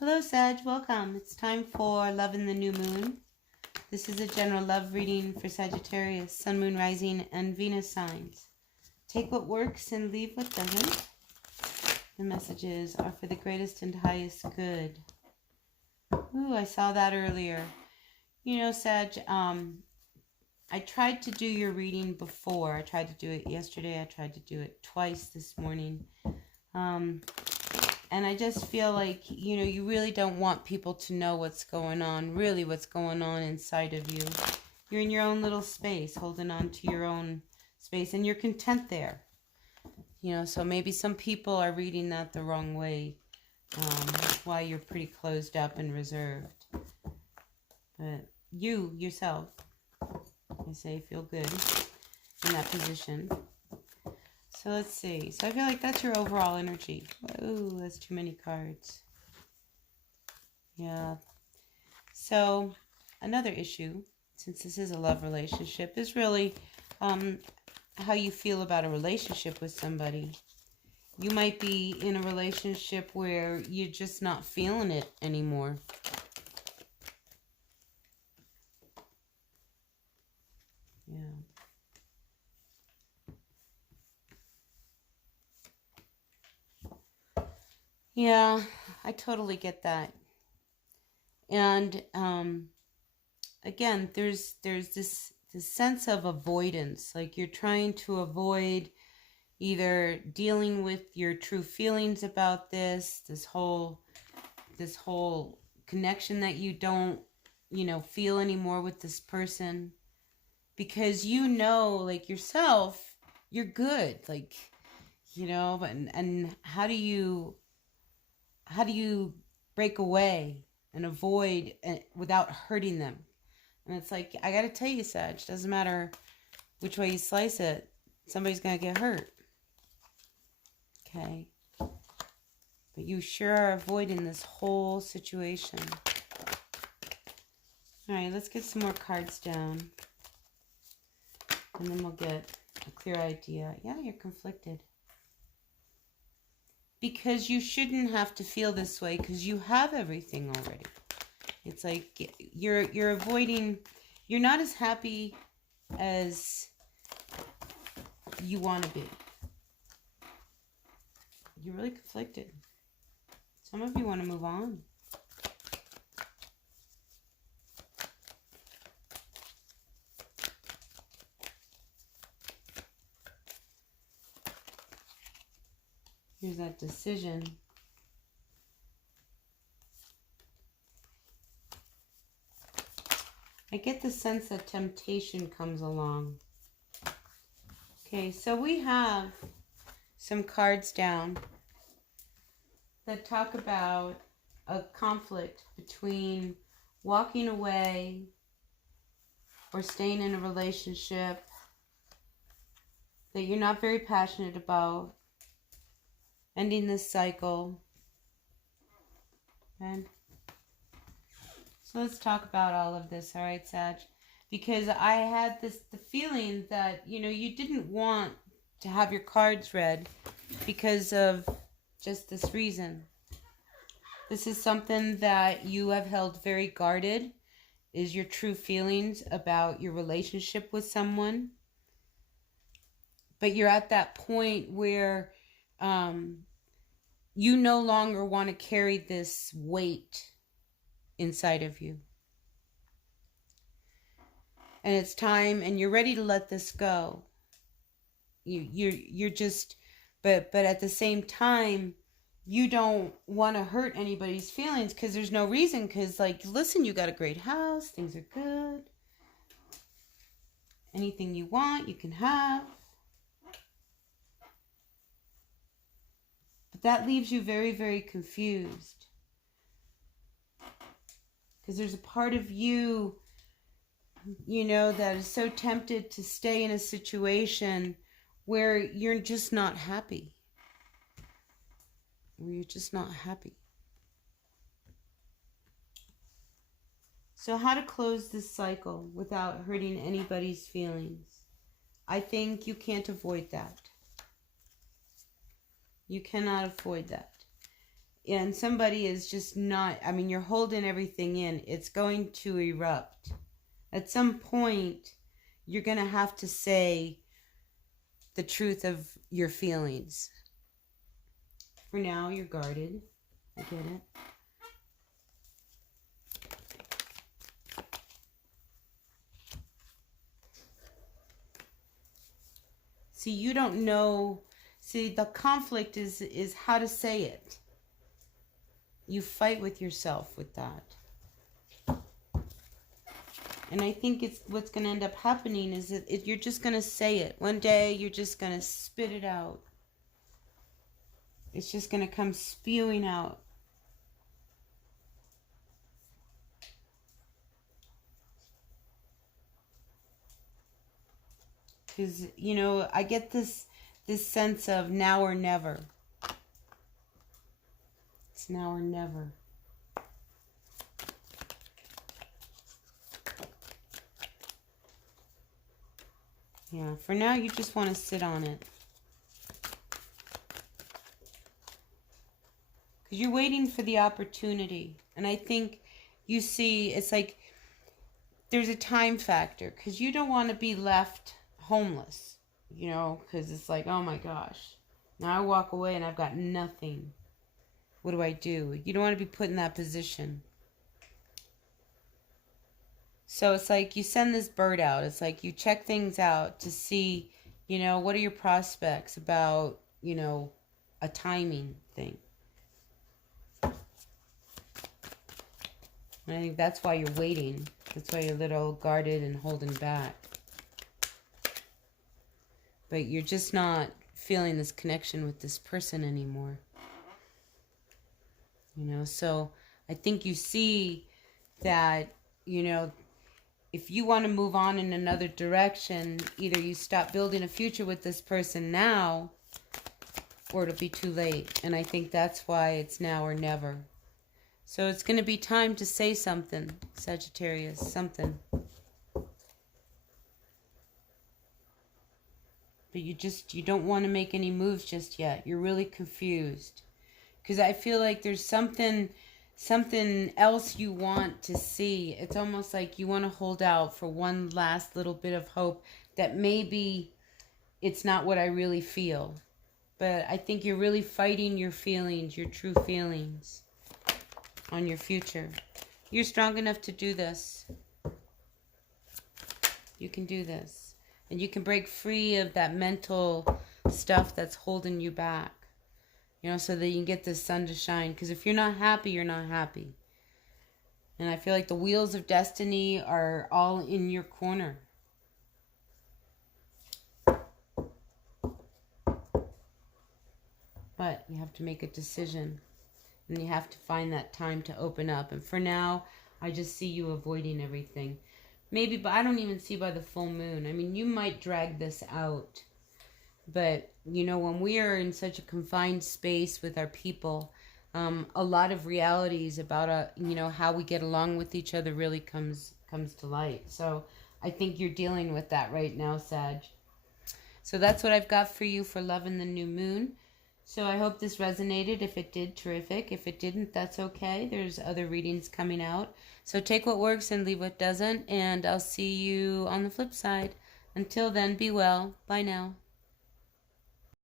Hello, Sag. Welcome. It's time for Love in the New Moon. This is a general love reading for Sagittarius, Sun, Moon, Rising, and Venus signs. Take what works and leave what doesn't. The messages are for the greatest and highest good. Ooh, I saw that earlier. You know, Sag, I tried to do your reading before. I tried to do it yesterday. I tried to do it twice this morning. And I just feel like, you know, you really don't want people to know what's going on, really what's going on inside of you. You're in your own little space, holding on to your own space, and you're content there. You know, so maybe some people are reading that the wrong way. That's why you're pretty closed up and reserved. But you, yourself, I say, feel good in that position. So let's see. So I feel like that's your overall energy. Whoa, that's too many cards. Yeah. So another issue, since this is a love relationship, is really how you feel about a relationship with somebody. You might be in a relationship where you're just not feeling it anymore. Yeah. Yeah, I totally get that. And again, there's this sense of avoidance, like you're trying to avoid either dealing with your true feelings about this whole connection that you don't, you know, feel anymore with this person, because you know, like yourself, you're good, like, you know, and how do you break away and avoid without hurting them? And it's like, I gotta tell you, Sag, doesn't matter which way you slice it, somebody's gonna get hurt. Okay? But you sure are avoiding this whole situation. Alright, let's get some more cards down. And then we'll get a clear idea. Yeah, you're conflicted. Because you shouldn't have to feel this way, because you have everything already. It's like you're avoiding, you're not as happy as you want to be. You're really conflicted. Some of you want to move on. Here's that decision. I get the sense that temptation comes along. Okay, so we have some cards down that talk about a conflict between walking away or staying in a relationship that you're not very passionate about, ending this cycle. Okay. So let's talk about all of this, all right, Sag? Because I had the feeling that, you know, you didn't want to have your cards read because of just this reason. This is something that you have held very guarded, is your true feelings about your relationship with someone. But you're at that point where you no longer want to carry this weight inside of you. And it's time, and you're ready to let this go. You're just, but at the same time, you don't want to hurt anybody's feelings, because there's no reason, because, like, listen, you got a great house, things are good. Anything you want, you can have. But that leaves you very, very confused. Because there's a part of you, you know, that is so tempted to stay in a situation where you're just not happy. Where you're just not happy. So how to close this cycle without hurting anybody's feelings? I think you can't avoid that. You cannot avoid that. And somebody is just not, I mean, you're holding everything in. It's going to erupt. At some point, you're going to have to say the truth of your feelings. For now, you're guarded. I get it. See, you don't know. See, the conflict is how to say it. You fight with yourself with that. And I think it's what's going to end up happening is that you're just going to say it. One day, you're just going to spit it out. It's just going to come spewing out. Because, you know, I get this sense of now or never. It's now or never. Yeah, for now you just want to sit on it. Because you're waiting for the opportunity. And I think you see, it's like there's a time factor. Because you don't want to be left homeless. You know, because it's like, oh my gosh. Now I walk away and I've got nothing. What do I do? You don't want to be put in that position. So it's like you send this bird out. It's like you check things out to see, you know, what are your prospects about, you know, a timing thing. And I think that's why you're waiting. That's why you're a little guarded and holding back. But you're just not feeling this connection with this person anymore. You know, so I think you see that, you know, if you want to move on in another direction, either you stop building a future with this person now, or it'll be too late. And I think that's why it's now or never. So it's going to be time to say something, Sagittarius, something. But you don't want to make any moves just yet. You're really confused. Because I feel like there's something else you want to see. It's almost like you want to hold out for one last little bit of hope that maybe it's not what I really feel. But I think you're really fighting your feelings, your true feelings on your future. You're strong enough to do this. You can do this. And you can break free of that mental stuff that's holding you back. You know, so that you can get this sun to shine. Because if you're not happy, you're not happy. And I feel like the wheels of destiny are all in your corner. But you have to make a decision. And you have to find that time to open up. And for now, I just see you avoiding everything. Maybe, but I don't even see by the full moon. I mean, you might drag this out. But, you know, when we are in such a confined space with our people, a lot of realities about, you know, how we get along with each other really comes to light. So I think you're dealing with that right now, Sag. So that's what I've got for you for love in the new moon. So I hope this resonated. If it did, terrific. If it didn't, that's okay. There's other readings coming out. So take what works and leave what doesn't. And I'll see you on the flip side. Until then, be well. Bye now.